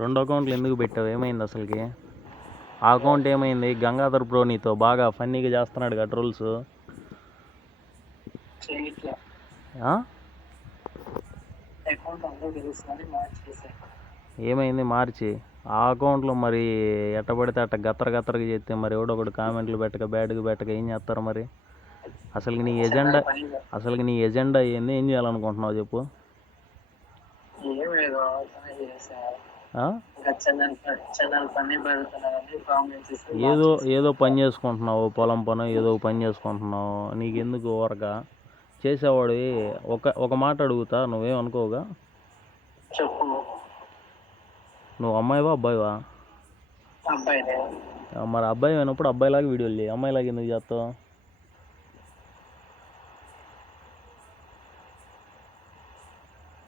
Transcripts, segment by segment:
రెండు అకౌంట్లు ఎందుకు పెట్టావు? ఏమైంది అసలుకి? ఆ అకౌంట్ ఏమైంది? గంగాధర్ బ్రో నీతో బాగా ఫన్నీగా చేస్తున్నాడు కదా ట్రోల్స్. ఏమైంది మార్చి? ఆ అకౌంట్లో మరి ఎట్ట పడితే అట్ట గత్తరగా చేస్తే మరి ఎవడొకడు కామెంట్లు పెట్టక బ్యాడ్గా పెట్టక ఏం చేస్తారు మరి? అసలుకి నీ ఎజెండా ఏంది? ఏం చేయాలనుకుంటున్నావు చెప్పు? ఏదో పని చేసుకుంటున్నావు, పొలం పని ఏదో పని చేసుకుంటున్నావు. నీకెందుకు ఊరక చేసేవాడు? ఒక మాట అడుగుతా, నువ్వేం అనుకోవుగా? నువ్వు అమ్మాయివా అబ్బాయివా? మరి అబ్బాయి అయినప్పుడు అబ్బాయిలాగా వీడియోలు చేయి, అమ్మాయిలాగా ఎందుకు చేస్తావు?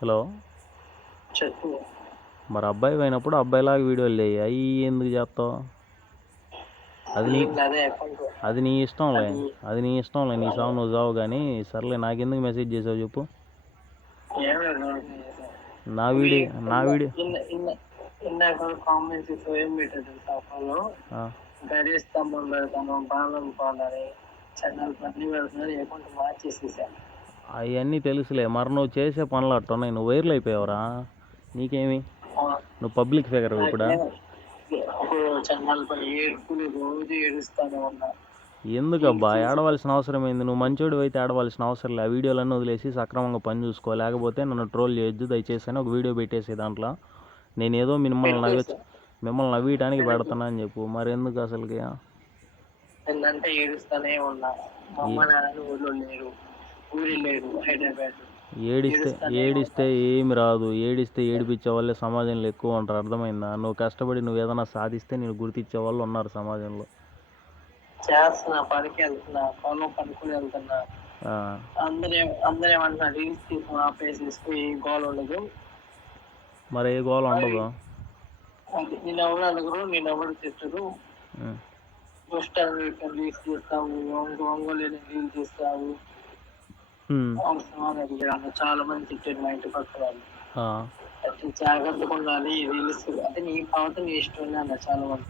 హలో, మరి అబ్బాయి అయినప్పుడు అబ్బాయిలాగా వీడియోలు చేయి, అవి ఎందుకు చేస్తావు? అది నీ ఇష్టంలే, నీ సావు నువ్వు చావు. కానీ సర్లే, నాకెందుకు మెసేజ్ చేసావు చెప్పు? నా వీడియో అవన్నీ తెలుసులే. మరి నువ్వు చేసే పనులు అట్టున్నాయి, నువ్వు వైరల్ అయిపోయావురా. నీకేమి? నువ్వు పబ్లిక్ ఫిగర్ ఇప్పుడు. ఎందుకబ్బా ఏడవలసిన అవసరం ఏంది? నువ్వు మంచోడు అయితే ఏడవలసిన అవసరం లే. ఆ వీడియోలన్నీ వదిలేసి సక్రమంగా పని చూసుకో, లేకపోతే నన్ను ట్రోల్ చేయొద్దు దయచేసి అని ఒక వీడియో పెట్టేసి దాంట్లో నేనేదో మిమ్మల్ని నవ్వియటానికి పెడుతున్నా అని చెప్పు. మరి ఎందుకు అసలుకి? ఏడిస్తే ఏమి రాదు. ఏడిస్తే ఏడిపించే వాళ్ళే సమాజంలో ఎక్కువ ఉంటారు, అర్థమైందా? నువ్వు కష్టపడి నువ్వు ఏదైనా సాధిస్తే నేను గుర్తించే వాళ్ళు ఉన్నారు సమాజంలో. మరి ఏ గోల ఉండదు. చాలా మంది తిట్టారు మా ఇంటి పక్కన వాళ్ళు. జాగ్రత్తగా ఉండాలి, రీల్స్ అంటే నీ పాత నీ ఇష్టం అన్న చాలా మంది.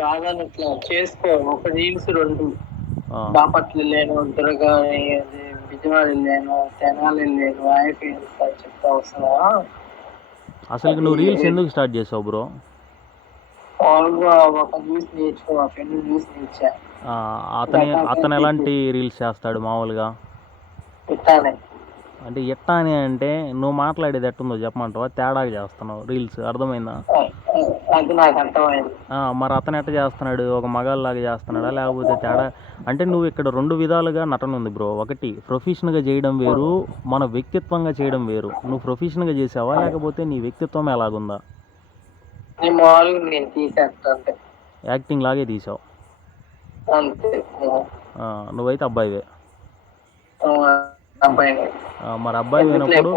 కాదని ఇట్లా చేసుకో, ఒక రీల్స్ 2 బాపట్ల వెళ్ళాను, దుర్గాని విజయవాడ వెళ్ళాను, తెనాలి వెళ్ళాను, అయిపోయింది చెప్తా వస్తున్నా. అసలు నువ్వు రీల్స్ ఎందుకు స్టార్ట్ చేసావు బ్రో? ఒక న్యూస్ నేర్చుకో, మా ఫ్రెండ్ న్యూస్ నేర్చా. అతను ఎలాంటి రీల్స్ చేస్తాడు మామూలుగా? అంటే ఎట్టా అని అంటే నువ్వు మాట్లాడేది ఎట్టుందో చెప్పమంటావా? తేడాగా చేస్తున్నావు రీల్స్, అర్థమైందా? మరి అతను ఎట్ట చేస్తున్నాడు? ఒక మగాళ్ళలాగా చేస్తున్నాడా లేకపోతే తేడా? అంటే నువ్వు ఇక్కడ 2 విధాలుగా నటన ఉంది బ్రో. ఒకటి ప్రొఫెషనల్గా చేయడం వేరు, మన వ్యక్తిత్వంగా చేయడం వేరు. నువ్వు ప్రొఫెషనల్గా చేసావా లేకపోతే నీ వ్యక్తిత్వం ఎలాగుందా? యాక్టింగ్ లాగే తీసావు. నువ్వైతే అబ్బాయివే. మరి అబ్బాయి అయినప్పుడు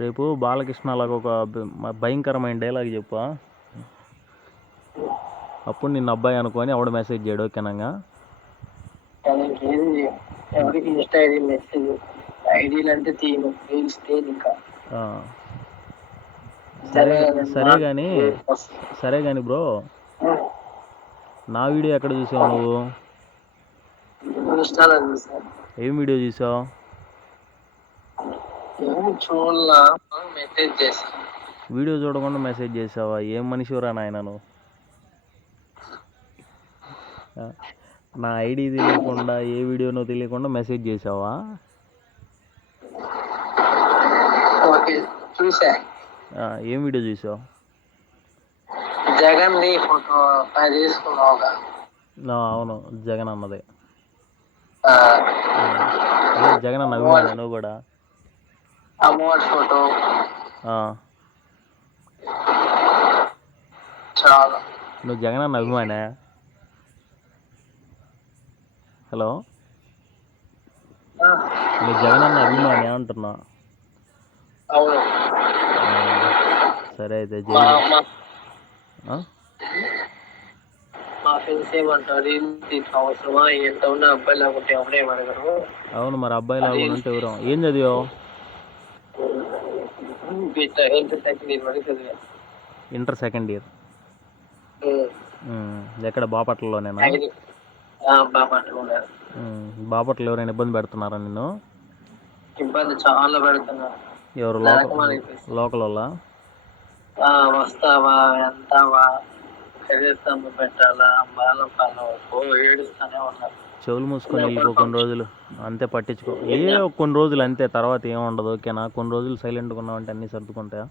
రేపు బాలకృష్ణ అలాగ ఒక భయంకరమైన డైలాగ్ చెప్పా, అప్పుడు నిన్ను అబ్బాయి అనుకొని ఎవడు మెసేజ్ చేయడు. ఓకేనంగా? సరే కానీ బ్రో, నా వీడియో ఎక్కడ చూసావు నువ్వు? ఏం వీడియో చూసావు? వీడియో చూడకుండా మెసేజ్ చేసావా? ఏం మనిషిరా నాయన నువ్వు? నా ఐడి తెలియకుండా, ఏ వీడియోనో తెలియకుండా మెసేజ్ చేసావా? ఏం వీడియో చూసావు? అవును, జగన్ అన్నదే. జగన్ అన్న అభిమాని నువ్వు కూడా? నువ్వు జగన్ అన్న అభిమానే? హలో, నువ్వు జగన్ అన్న అభిమాని అంటున్నా. సరే అయితే మా ఫ్రెండ్స్ ఏమంటారు, రీల్స్ ఇట్లా అవసరమా, ఎంత ఉన్న అబ్బాయి లేకుంటే ఎవరేం అడగరు. అవును, మరి అబ్బాయి లాగా ఉంటే ఎవరు? ఏం చదివావు? Inter second year. ఎక్కడ, బాపట్లలోనేనా? బాపట్ల ఎవరైనా ఇబ్బంది పెడుతున్నారా నిన్ను? ఇబ్బంది చాలా పెడుతున్నారు. ఎవరు? లోకల్ వాళ్ళ? వస్తావా, వెళ్తావా, చదివిస్తాము, పెట్టాలా, బాలం ఏడుస్తానే ఉన్నారు. చెవులు మూసుకొని వెళ్ళిపో కొన్ని రోజులు, అంతే, పట్టించుకో. కొన్ని రోజులు అంతే, తర్వాత ఏముండదు. ఓకేనా? కొన్ని రోజులు సైలెంట్గా ఉన్నావంటే అన్నీ సర్దుకుంటాయా?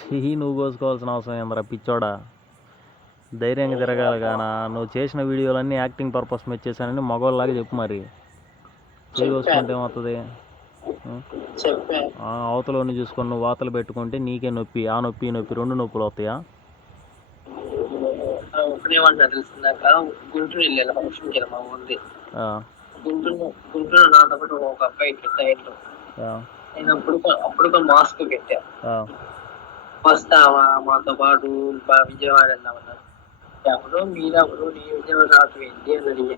చెయ్యి నువ్వు కోసుకోవాల్సిన అవసరం ఏందిరా పిచ్చోడా? ధైర్యంగా తిరగాలి కానా? నువ్వు చేసిన వీడియోలన్నీ యాక్టింగ్ పర్పస్ మీద చేశానని మగవాళ్ళలాగా చెప్పు. మరి చెయ్యి కోసుకుంటే ఏమవుతుంది? అవతలని చూసుకొని నువ్వు వాతలు పెట్టుకుంటే నీకే నొప్పి, ఆ నొప్పి ఈ నొప్పి, 2 నొప్పులు అవుతాయా? గుంటూరు నాతో పాటు ఒక అబ్బాయి నేను అప్పుడు మాస్క్ పెట్టా. వస్తావా మాతో పాటు విజయవాడ వెళ్దామన్నారు. ఎవరో మీరెవరు, నీ విజయవాడ రాకపోయింది అని అడిగా.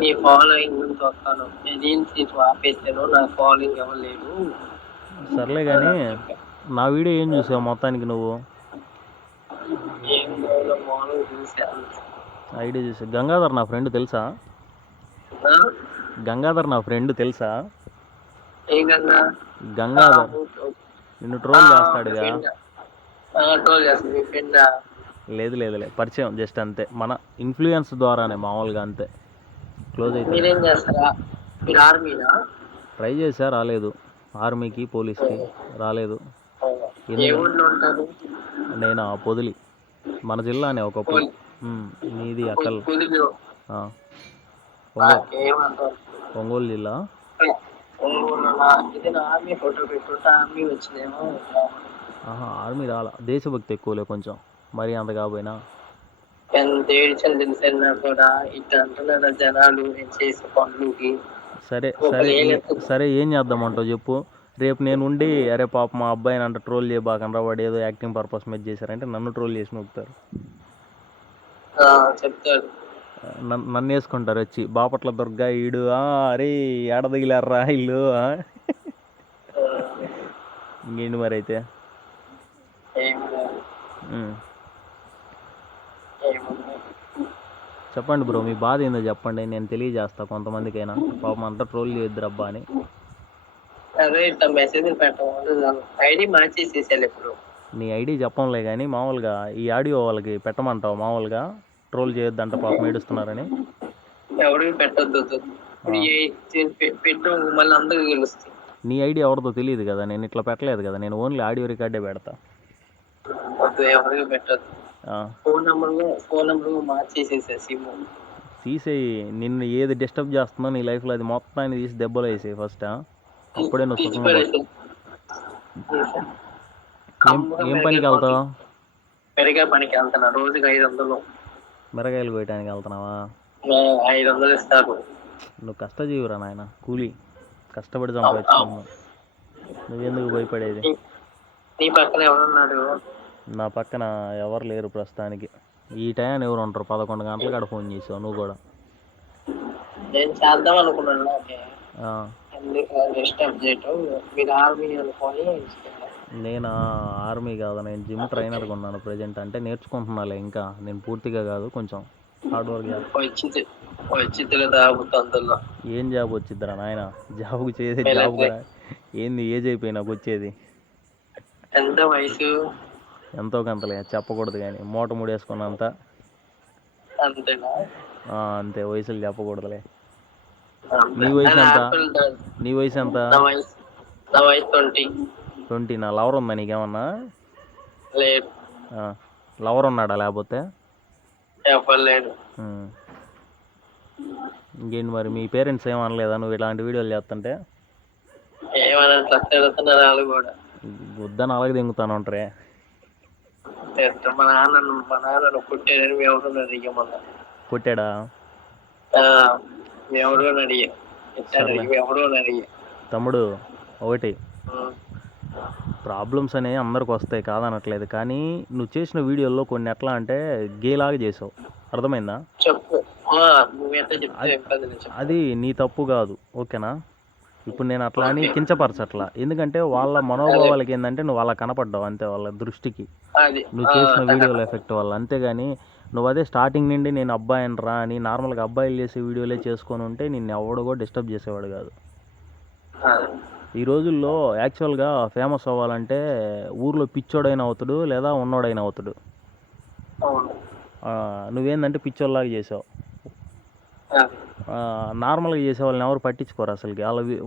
నీ ఫాలోయింగ్ గురించి వస్తాను, నేను రీల్స్ ఆపేస్తాను, నా ఫాలోయింగ్ ఎవరు లేరు. సర్లే కానీ నా వీడియో ఏం చూసావు మొత్తానికి నువ్వు? ఐడియా చూసా. గంగాధర్ నా ఫ్రెండ్ తెలుసా? గంగాధర్ నా ఫ్రెండ్ తెలుసా? గంగాధర్ నిన్ను ట్రోల్ చేస్తాడుగా. లేదు లేదులే, పరిచయం జస్ట్ అంతే, మన ఇన్ఫ్లుయెన్స్ ద్వారానే, మామూలుగా అంతే. క్లోజ్ అయితే ట్రై చేశా, రాలేదు. ఆర్మీకి పోలీస్కి రాలేదు. నేను పొదిలి, మన జిల్లానే ఒకప్పుడు. నీది అక్కల్, ఒంగోలు జిల్లా. ఆర్మీ రాలా, దేశభక్తి ఎక్కువలే కొంచెం, మరి అంత కాకపోయినా. సరే సరే సరే, ఏం చేద్దామంటావు చెప్పు. రేపు నేను ఉండి, అరే పాప మా అబ్బాయిని అంట ట్రోల్ చేయబాకండ్రా, వాడు ఏదో యాక్టింగ్ పర్పస్ మీద చేశారంటే నన్ను ట్రోల్ చేసి నొక్కుతారు. నన్ను వేసుకుంటారు వచ్చి, బాపట్ల దుర్గా ఈడు, అరే ఏడదగిలారా ఇల్లు. ఇంకేంటి మరి అయితే? చెప్పండి బ్రో, మీ బాధ ఏందో చెప్పండి, నేను తెలియజేస్తా కొంతమందికైనా. పాపం అంతా ట్రోల్ చేయొద్దు రబ్బా అని. నీ ఐడి చెప్పంలే కానీ, మామూలుగా ఈ ఆడియో వాళ్ళకి పెట్టమంటావు, మామూలుగా ట్రోల్ చేయొద్దంట, పాపం ఏడుస్తున్నారని. నీ ఐడి ఎవరిదో తెలియదు కదా, నేను ఇట్లా పెట్టలేదు కదా, నేను ఓన్లీ ఆడియో రికార్డే పెడతా. తీసేయి, నిన్ను ఏది డిస్టర్బ్ చేస్తుందో నీ లైఫ్లో అది మొత్తాన్ని తీసి దెబ్బలు వేసేయి ఫస్ట్. అప్పుడే నువ్వు సుఖంగా. ఏం పనికి వెళ్తావు? మిరగాయలు కోయటానికి వెళ్తున్నావా? 500 ఇస్తారు. నువ్వు కష్టజీవురా నాయన, కూలీ, కష్టపడి సంపాదించుకున్నావు. నువ్వెందుకు భయపడేది? నా పక్కన ఎవరు లేరు ప్రస్తుతానికి. ఈ టైం ఎవరు ఉంటారు? 11 గంటల కాడ ఫోన్ చేసావు నువ్వు కూడా. నేను చేద్దాం అనుకున్నాను, నేను ఆర్మీ కాదు, నేను జిమ్ ట్రైనర్గా ఉన్నాను ప్రజెంట్. అంటే నేర్చుకుంటున్నాలే ఇంకా, నేను పూర్తిగా కాదు, కొంచెం హార్డ్ వర్క్ చేస్తా. ఏం జాబ్ వచ్చిద్దిరా నాయన? జాబ్కి చేసే జాబ్ కూడా ఏంది? ఏజ్ అయిపోయి నాకు వచ్చేది. ఎంత వయసు? ఎంతో కొంతలే, చెప్పకూడదు కానీ, మూట ముడేసుకున్నంత. అంతే, వయసులు చెప్పకూడదులే. నీ వయసు ఎంత? నీ వయసు ఎంత? 20. నా లవర్ ఉందా నీకేమన్నా? లేదు. లవర్ ఉన్నాడా లేకపోతే? ఇంకేంటి మరి, మీ పేరెంట్స్ ఏమనలేదా నువ్వు ఇలాంటి వీడియోలు చేస్తుంటే? వద్దని అలాగే దింగుతాను ఉంటారే. కొట్టాడా? తమ్ముడు ఒకటి, ప్రాబ్లమ్స్ అనేవి అందరికి వస్తాయి కాదనట్లేదు, కానీ నువ్వు చేసిన వీడియోల్లో కొన్ని ఎట్లా అంటే గేలాగా చేసావు, అర్థమైందా? చెప్పు. నువ్వెంత చెప్తే అది నీ తప్పు కాదు, ఓకేనా? ఇప్పుడు నేను అట్లా అని కించపరచట్లా, ఎందుకంటే వాళ్ళ మనోభావాలకి ఏంటంటే నువ్వు అలా కనపడ్డావు అంతే, వాళ్ళ దృష్టికి నువ్వు చేసిన వీడియోల ఎఫెక్ట్ వల్ల, అంతేగాని నువ్వు అదే స్టార్టింగ్ నుండి నేను అబ్బాయిని రా అని నార్మల్గా అబ్బాయిలు చేసే వీడియోలే చేసుకొని ఉంటే నిన్ను ఎవడు కూడా డిస్టర్బ్ చేసేవాడు కాదు. ఈ రోజుల్లో యాక్చువల్గా ఫేమస్ అవ్వాలంటే ఊర్లో పిచ్చోడైనా అవుతాడు లేదా ఉన్నోడైనా అవుతాడు. నువ్వేందంటే పిచ్చోళ్ళలాగా చేసావు. నార్మల్గా చేసే వాళ్ళని ఎవరు పట్టించుకోరు అసలుకి,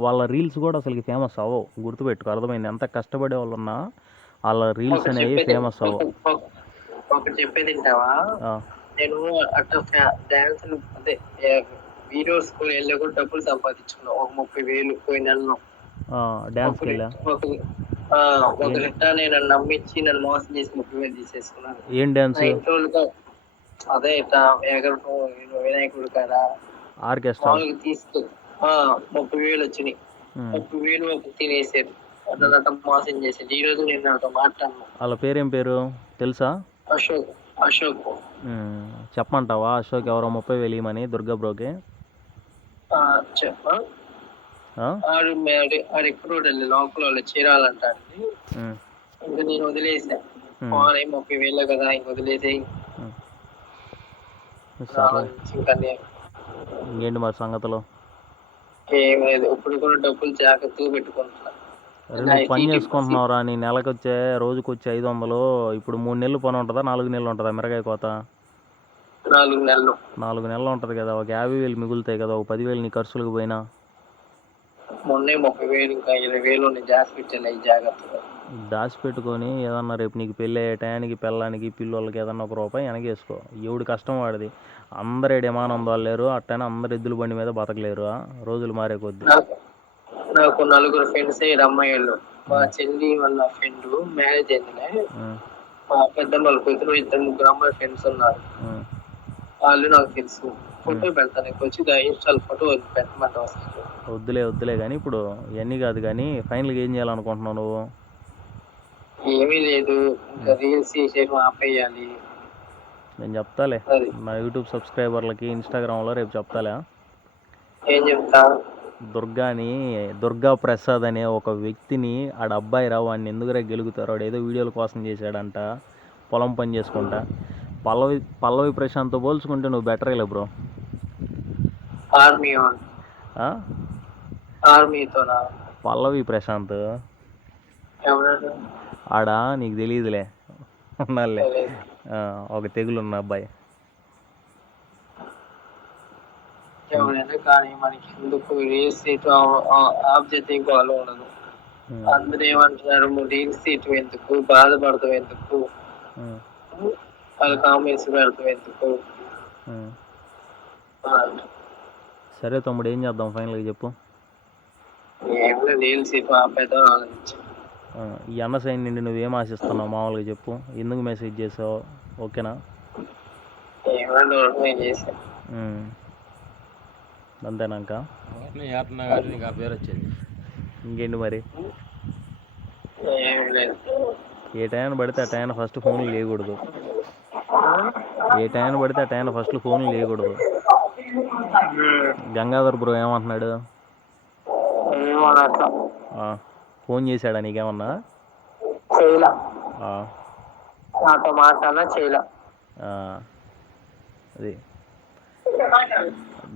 వాళ్ళ రీల్స్ కూడా అసలుకి ఫేమస్ అవ్వవు, గుర్తుపెట్టుకో, అర్థమైంది? ఎంత కష్టపడే వాళ్ళు ఉన్నా వాళ్ళ రీల్స్ అనేవి ఫేమస్ అవ్వవు. ఒకటి చెప్పేది వింటావా? నేను అట్లా డాన్స్ అదే వీడియోస్ వెళ్ళి కూడా డబ్బులు సంపాదించుకున్నా, ఒక 30,000 పోయిన నెలలో. డాన్స్కి వెళ్ళా ఒక రిట్టా నేను నమ్మించి నన్ను మోసం చేసి 30,000 తీసేసుకున్నాను. ఏం డాన్స్? అదే ఇట్లా వినాయకుడు కదా ఆర్కెస్ట్రా తీసుకో 30,000 వచ్చినాయి. 30,000 ఒక తినేసారు, అట్లా మోసం చేసేది. ఈ రోజు నేను నాతో మాట్లాడను. వాళ్ళ పేరేం పేరు తెలుసా? అశోక్. చెప్పమంటావా అశోక్ ఎవరో 30,000 ఇవ్వమని దుర్గా బ్రోకి? చెప్పా ఆడు ఎక్కడో లోపల వాళ్ళు చేరాలంటాడు. ఇంకా నేను వదిలేసా, 30,000 కదా ఇంక వదిలేసే. ఇంకేంటి మరి సంగతులు? ఏం లేదు, ఇప్పుడు కూడా డబ్బులు జాగ్రత్తగా పెట్టుకుంటున్నా. నువ్వు పని చేసుకుంటున్నావురా, నీ నెలకు వచ్చే రోజుకి వచ్చే 500, ఇప్పుడు 3 నెలలు పని ఉంటుందా 4 నెలలు ఉంటుందా మిరగాయ కోత? 4 నెలలు. 4 నెలలు ఉంటుంది కదా, ఒక 50,000 మిగులుతాయి కదా, ఒక 10,000 నీ ఖర్చులకు పోయినా. మొన్నే 30,000 ఇంకా 20,000 జాగ్రత్తగా దాచిపెట్టుకొని ఏదన్నా రేపు నీకు పెళ్ళి అయ్యే టయానికి పిల్లానికి పిల్లలకి ఏదన్నా ₹1 వెనకేసుకో. ఎవడు కష్టం వాడిది, అందరు ఏమానందాలు లేరు, అట్టనే అందరు ఎద్దుల బండి మీద బతకలేరు, రోజులు మారే కొద్ది. నాకు 4 ఫ్రెండ్స్ అమ్మాయిలు. మా చెల్లి వాళ్ళ ఫ్రెండ్ మ్యారేజ్ అయింది, మా పెద్దమ్మ వాళ్ళ కూతురు, 2-3 అమ్మాయి ఫ్రెండ్స్ ఉన్నారు. వాళ్ళు నాకు తెలుసు. ఫోటో పెడతాను, వచ్చి ఇన్స్టాల్ ఫోటో పెట్టమంటే వస్తుంది. వద్దులే కానీ ఇప్పుడు ఇవన్నీ కాదు, కానీ ఫైనల్గా ఏం చేయాలనుకుంటున్నావు నువ్వు? ఏమీ లేదు, ఇంకా రీల్స్ చేసేది ఆపేయాలి. నేను చెప్తాలే నా యూట్యూబ్ సబ్స్క్రైబర్లకి ఇన్స్టాగ్రామ్లో రేపు చెప్తాలే. ఏం చెప్తా? దుర్గా ప్రసాద్ అనే ఒక వ్యక్తిని ఆడ అబ్బాయి రా, వాడిని ఎందుకురా గెలుగుతారు, వాడు ఏదో వీడియోల కోసం చేశాడంట, పొలం పని చేసుకుంటా. పల్లవి ప్రశాంత్తో పోల్చుకుంటే నువ్వు బెటరేలే బ్రో. పల్లవి ప్రశాంత్ ఆడ నీకు తెలియదులే, ఉన్నాలే, ఒక తెగులున్న అబ్బాయి. ఎవరైనా కానీ మనకి ఎందుకు రీల్స్ ఆబ్జెక్టివ్ ఉండదు. అందరూ ఏమంటున్నారు, రీల్స్ ఎందుకు, బాధపడతావు ఎందుకు, వాళ్ళ కామెంట్స్ పెడతావు ఎందుకు? సరే తమ్ముడు, ఏం చేద్దాం ఫైనల్గా చెప్పు? ఏమైనా రీల్స్ ఆపేద్దాం ఆలోచించు. ఈ అన్న సైన్ నుండి నువ్వేం ఆశిస్తున్నావు మామూలుగా చెప్పు, ఎందుకు మెసేజ్ చేసావు, ఓకేనా? అంతేనాక పేరు వచ్చింది, ఇంకేంటి మరి? ఏ టైం పడితే ఆ టైం ఫస్ట్ ఫోన్లు లేకూడదు, ఫోన్లు లేకూడదు. గంగాధర్ బ్రో ఏమంటున్నాడు? ఫోన్ చేశాడా నీకేమన్నా? అది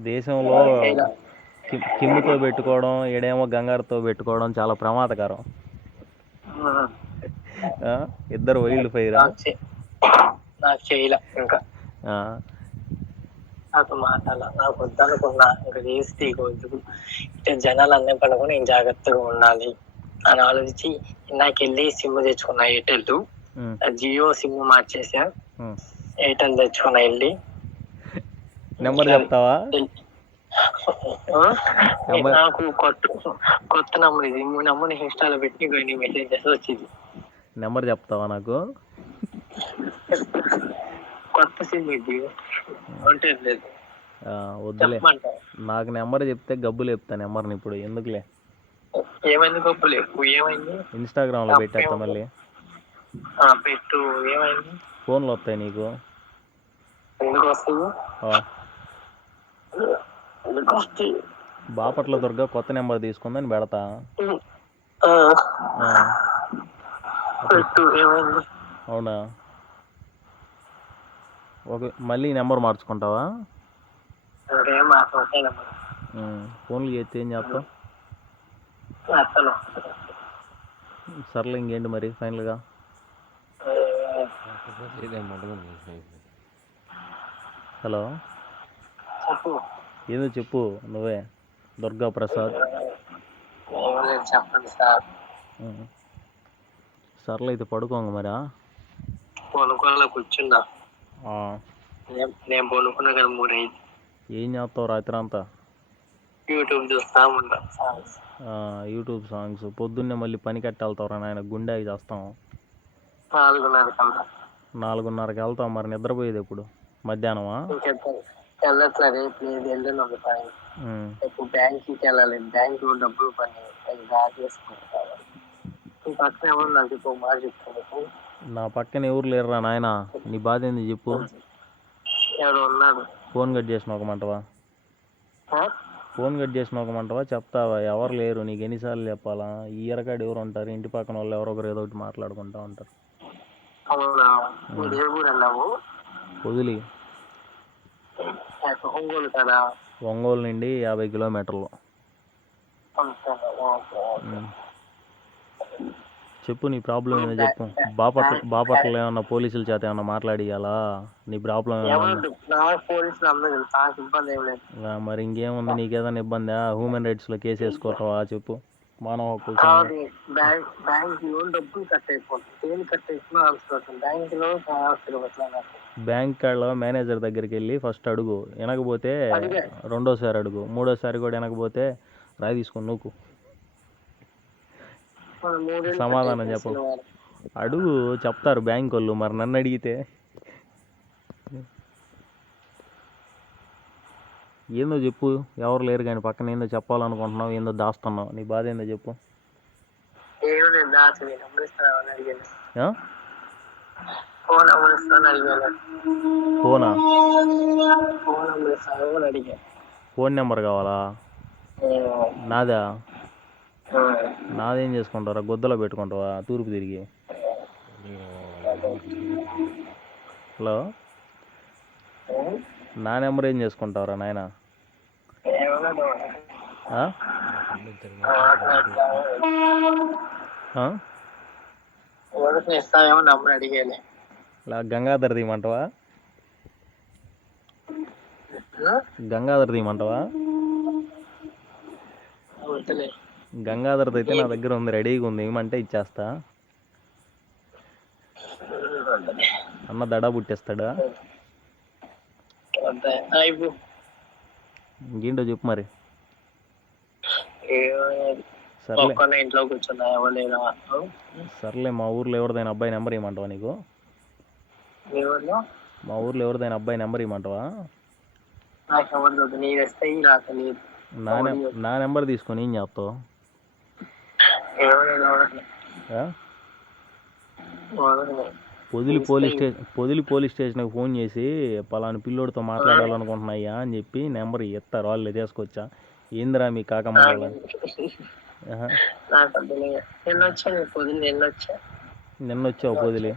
దేశంలో కిమ్ముతో పెట్టుకోవడం, ఈడేమో గంగారుతో పెట్టుకోవడం చాలా ప్రమాదకరం. ఇద్దరు వైల్డ్ ఫైర్. నాకు చేయలే ఇంకా, నాకు మాట్లాడాల, నాకు వద్దనుకున్నా. ఇంకా చేస్తే ఇట్లా జనాలు అన్నీ పడుకుని నేను జాగ్రత్తగా ఉండాలి అని ఆలోచించి నాకెళ్ళి సిమ్ తెచ్చుకున్నా, ఎయిర్టెల్. జియో సిమ్ మార్చేసా, ఎయిర్టెల్ తెచ్చుకున్నా వెళ్ళి. నెంబర్ చెప్తావా? నాకు కొత్త నెంబర్ ఇది, నెంబర్ ఇన్స్టాలో పెట్టి కొన్ని మెసేజెస్ వచ్చింది. నెంబర్ చెప్తావా నాకు? కొత్త సిమ్ ఇది అంటే వద్దులే, నాకు నెంబర్ చెప్తే గబ్బులు చెప్తా నెంబర్ని ఇప్పుడు ఎందుకులే. ఏమైంది గొప్ప లేకు? ఏమైంది? ఇన్స్టాగ్రామ్లో పెట్టేస్తా మళ్ళీ. పెట్టు. ఏమైంది? ఫోన్లు వస్తాయి నీకు. ఎందుకు వస్తుంది? ఎందుకు వస్తాయి? బాపట్ల దుర్గా కొత్త నెంబర్ తీసుకుందని పెడతా. పెట్టు. ఏమైంది? అవునా, ఓకే. మళ్ళీ నెంబర్ మార్చుకుంటావా? ఫోన్లు చేస్తే ఏం చేస్తావు? సర్లే, ఇంకేంటి మరి ఫైనల్గా? హలో, ఏదో చెప్పు నువ్వే. దుర్గా ప్రసాద్. చెప్పండి సార్. సర్లే అయితే పడుకోంగ మరి. పనుకోవాలా కూర్చున్నా. నేను పనుకున్నా కదా 3 అయింది. ఏం చేస్తావు రాత్రి అంతా? యూట్యూబ్ చూస్తా ఉంటా. YouTube songs. పొద్దున్నే మళ్ళీ పని కట్టెళ్తావురా నాయన, గుండె చేస్తాం. 4:30కి వెళ్తాం. మరి నిద్రపోయేది ఎప్పుడు? మధ్యాహ్నమా? వెళ్ళట్లేదు. రేపు ఎల్లుండి పని. ఇప్పుడు బ్యాంక్కి వెళ్ళాలి. బ్యాంకులో డబ్బులు పని చేసుకుంటాను. పక్కన ఎవరు నాకు చెప్పు, మాట చెప్తాను. నా పక్కన ఎవరు లేరురా నాయన. నీ బాధ ఏంది చెప్పు. ఎవరు ఉన్నారు? ఫోన్ కట్ చేసిన ఒకమంటవా? ఫోన్ కట్ చేసిన ఒకమంటవా? చెప్తావా? ఎవరు లేరు. నీకు ఎన్నిసార్లు చెప్పాలా? ఈ ఎరకాడు ఎవరు ఉంటారు? ఇంటి పక్కన వాళ్ళు ఎవరో ఒకరు ఏదో ఒకటి మాట్లాడుకుంటూ ఉంటారు. పొదిలి. ఒంగోలు నుండి 50 కిలోమీటర్లు. చెప్పు, నీ ప్రాబ్లం ఏదో చెప్పు. బాపట్ల ఏమన్నా పోలీసుల చేత ఏమన్నా మాట్లాడియాలా? నీ ప్రాబ్లం మరి ఇంకేముంది? నీకేదైనా ఇబ్బందా? Human రైట్స్లో case వేసుకోవటవా? చెప్పు. మానవ హక్కులు. బ్యాంక్ కాళ్ళ మేనేజర్ దగ్గరికి వెళ్ళి ఫస్ట్ అడుగు. వినకపోతే రెండోసారి అడుగు. మూడోసారి కూడా వినకపోతే రాయి తీసుకొని నూకు. సమాధానం చెప్పు. అడుగు, చెప్తారు బ్యాంక్ వాళ్ళు. మరి నన్ను అడిగితే ఏందో చెప్పు. ఎవరు లేరు కానీ పక్కన ఏందో చెప్పాలనుకుంటున్నావు, ఏందో దాస్తున్నావు. నీ బాధ ఏందో చెప్పు. ఫోనా? ఫోన్ నెంబర్ కావాలా? నాదా? నాదేం చేసుకుంటారా? గొద్దలో పెట్టుకుంటావా తూర్పు తిరిగి? హలో, నా నెంబర్ ఏం చేసుకుంటావురా నాయన? గంగాధర్ తీయమంటావా? గంగాధర్ తీయమంటావా? గంగాధర్ది అయితే నా దగ్గర ఉంది, రెడీగా ఉంది. ఏమంటే ఇచ్చేస్తా. అన్న దడా పుట్టేస్తాడా? ఇంకేంటో చెప్పు మరి. సర్లే, మా ఊర్లో ఎవరిదైనా అబ్బాయి నెంబర్ ఇవ్వమంటావా నీకు? మా ఊర్లో ఎవరిదైనా అబ్బాయి నెంబర్ ఇవ్వమంటావా? నా నెంబర్ తీసుకొని ఏం చేస్తావు? పొదిలి పోలీస్ స్టేషన్కి ఫోన్ చేసి పలానా పిల్లోడితో మాట్లాడాలనుకుంటున్నాయ్యా అని చెప్పి నెంబర్ ఇస్తారు. వాళ్ళు తీసుకొచ్చా. ఏందిరా మీ కాకమ్మ? నిన్న వచ్చావు పొదిలి?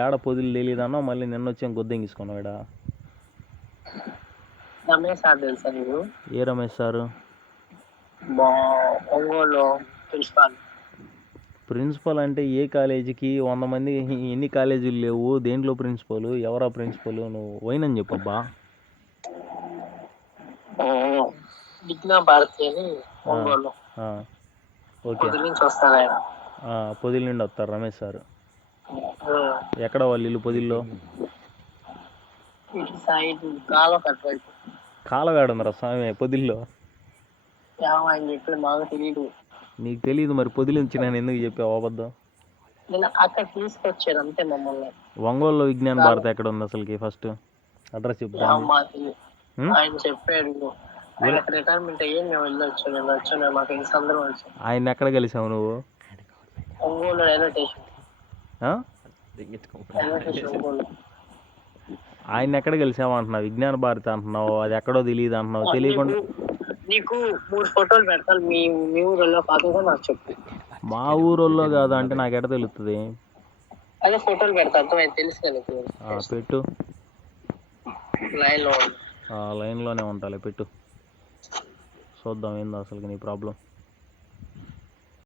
ఏడ పొదిలి తెలియదన్నా మళ్ళీ నిన్న వచ్చాం గొద్దెంగిసుకున్నావు. ఏడా ఏ రమేష్ సారు? ప్రిన్సిపల్ అంటే ఏ కాలేజీకి 100 మంది? ఎన్ని కాలేజీలు లేవు? దేంట్లో ప్రిన్సిపల్? ఎవరా ప్రిన్సిపల్? నువ్వు పోయినని చెప్పబ్బా. ఓకే, పొదిలి నుండి వస్తారు రమేష్ సార్. ఎక్కడ వాళ్ళు ఇల్లు? పొదిల్లో కాలగాడు ఉందిరా స్వామి పొదిల్లో. నీకు తెలియదు మరి? పొదిలి నుంచి నేను ఎందుకు చెప్పావు అబద్ధం? ఒంగోలులో విజ్ఞాన భారతి ఎక్కడ ఉంది అసలుకి? ఫస్ట్ అడ్రస్ చెప్పు. ఆయన రిటైర్మెంట్ అయ్యి మేము వెళ్ళొచ్చు మాకు ఫ్రెండ్స్ అందరం వచ్చాం. ఆయన ఎక్కడ కలిసావు నువ్వు? Ongole railway station. ఆయన ఎక్కడ కలిసావు అంటున్నావు? విజ్ఞాన భారతి అంటున్నావు, అది ఎక్కడో తెలియదు అంటున్నావు. తెలియకుండా నీకు 3 ఫోటోలు పెడతాను. మీ ఊళ్ళో కాకుండా నాకు చెప్పు. మా ఊరోళ్ళో కాదు అంటే నాకు ఎక్కడ తెలుస్తుంది? అదే ఫోటోలు పెడతా, అర్థమైంది, తెలుసు కదా నీకు. పెట్టు. లైన్లో లైన్లోనే ఉంటాలి, పెట్టు. చూద్దాం ఏందో అసలు నీ ప్రాబ్లం.